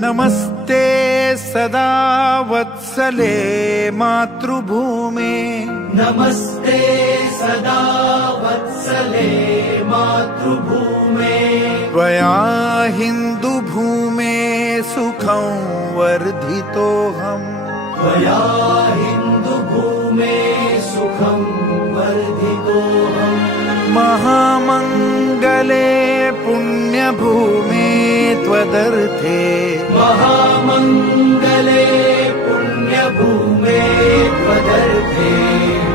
नमस्ते सदा वत्सले मातृभूमे। नमस्ते सदा वत्सले मातृभूमे। त्वया हिन्दुभूमे सुखं वर्धितोऽहम् त्वया हिन्दुभूमे सुखं वर्धितोऽहम् महामङ्गले पुण्यभूमे त्वदर्थे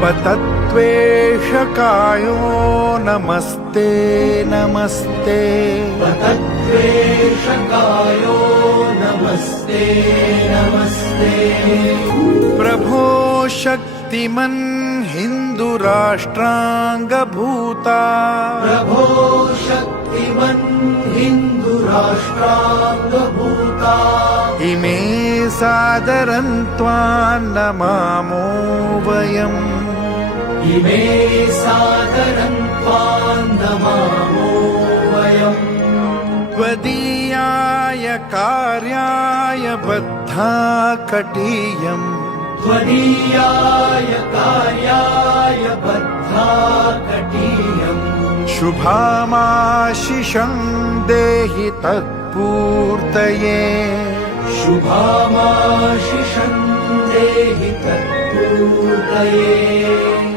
पतत्वेषकायो नमस्ते नमस्ते। पतद्वेषकायो नमस्ते नमस्ते। प्रभो शक्तिमन् हिन्दुराष्ट्राङ्गभूता। प्रभो शक्तिमन् हिन्दुराष्ट्राङ्गभूता। इमे सादरं त्वां नमामो वयम् इमे सादरं नमामो वयम्। त्वदीयाय कार्याय बद्धा कटीयम्। त्वदीयाय कार्याय बद्धा कटीयम्। शुभामाशिषं देहि तत्पूर्तये। शुभामाशिषं देहि तत्पूर्तये